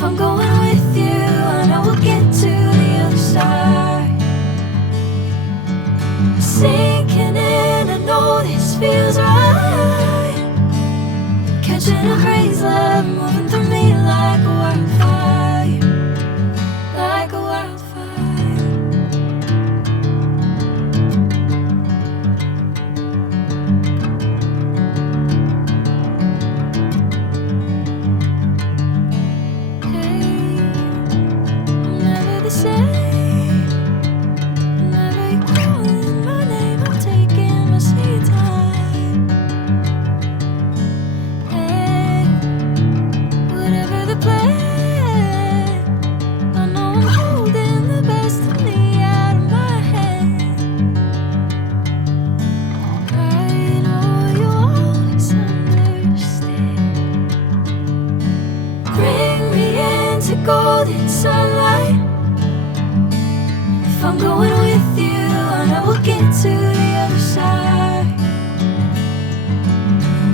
If I'm going with you, I know we'll get to the other side. Sinking in, I know this feels right. Catching a breeze, love moving through me like a wildfire, like a wildfire. Hey, I'm never the same. Whenever you're calling my name, I'm taking my sweet time. Hey, whatever the plan, I know I'm holding the best of me out of my hand. I know you'll always understand. Bring me into golden sunlight. If I'm going with you, I know we'll get to the other side.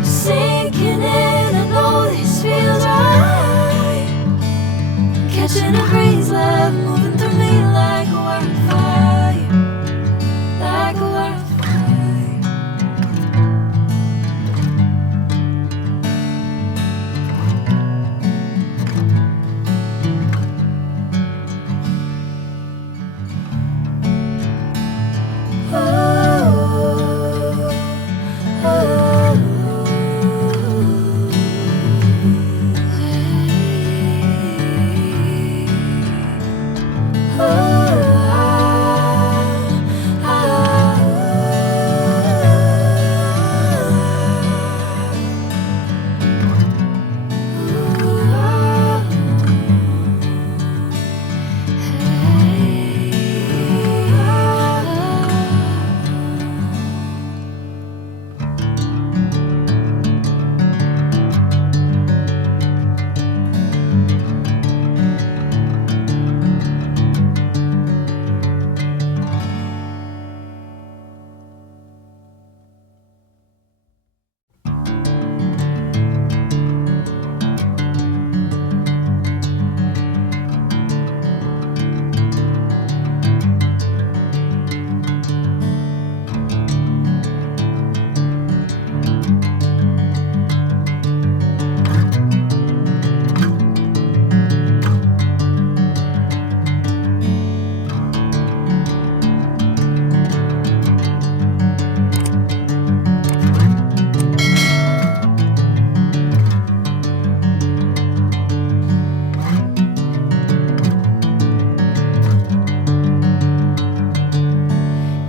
Sinking in, I know this feels right. Catching a breeze, love moving through me like a wildfire, like a wildfire.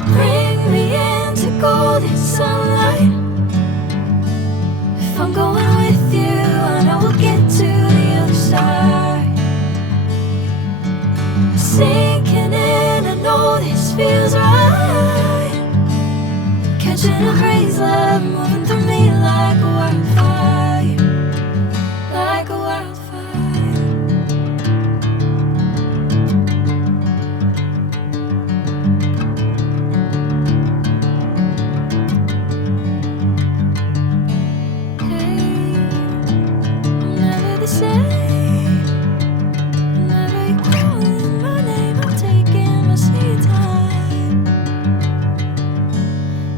Bring me into golden sunlight. If I'm going with you, I know we'll get to the other side. Sinking in, I know this feels right. Catching a breeze, love moving through me like a wildfire, like a wildfire. Hey, I'm never the same. Whenever you're calling my name, I'm taking my sweet time.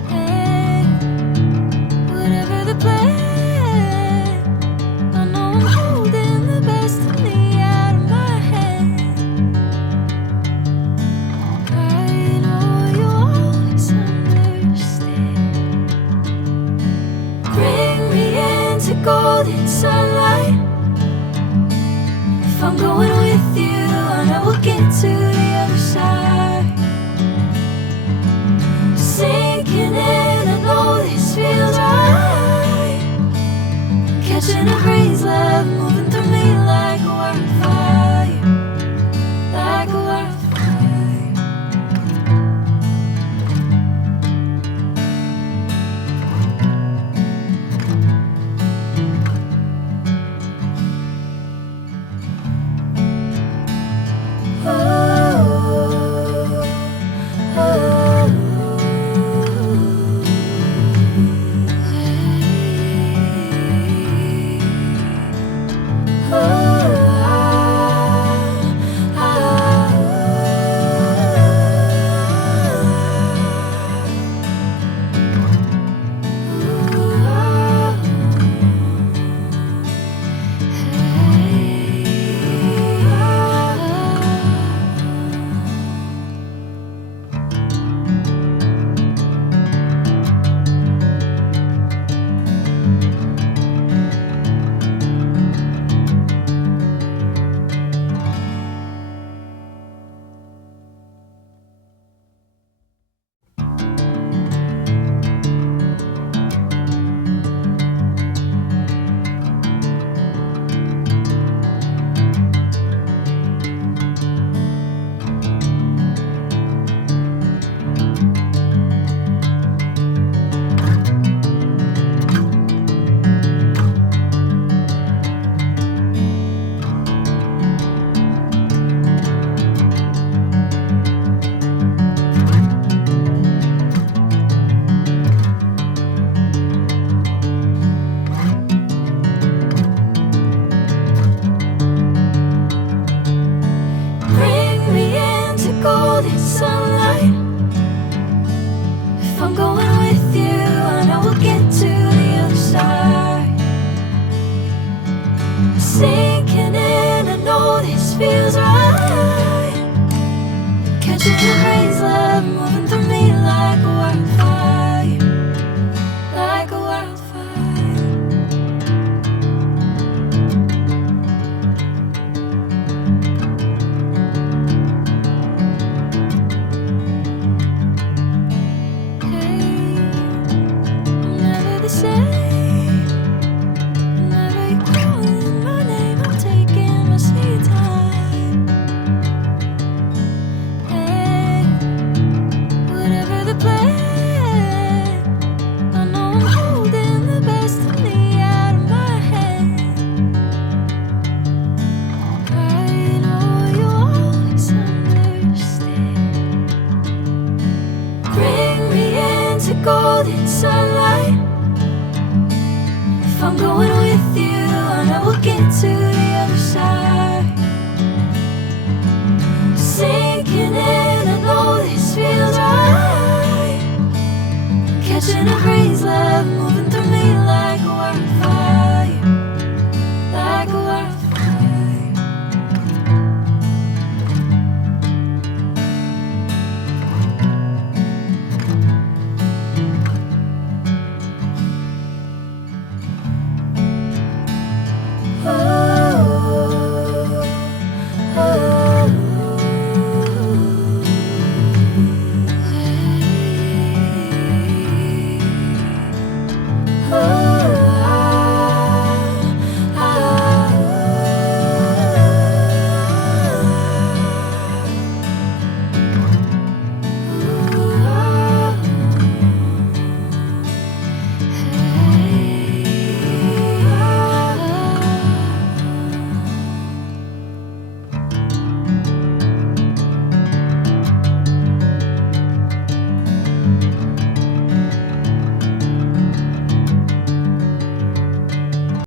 Hey, whatever the plan, I know I'm holding the best of me out of my hand. I know you'll always understand. Bring me into golden sunlight. If I'm going with you, I know we'll get to the other side. Sinking in, I know this feels right. Catching a breeze, love moving through me like a wildfire, like a wildfire. I'm going with you, I know we'll get to the other side. Sinking in, I know this feels right. Catching the breeze, love moving through me like a wildfire, like a wildfire. Hey, I'm never the same. Whenever you're calling my name, I'm taking my sweet time. Hey, whatever the plan, I know I'm holding the best of me out of my hand. I know you'll always understand. Bring me into golden sunlight. If I'm going with you, I know we'll get to the other side. Sinking in, I know this feels right. Catching a breeze, love.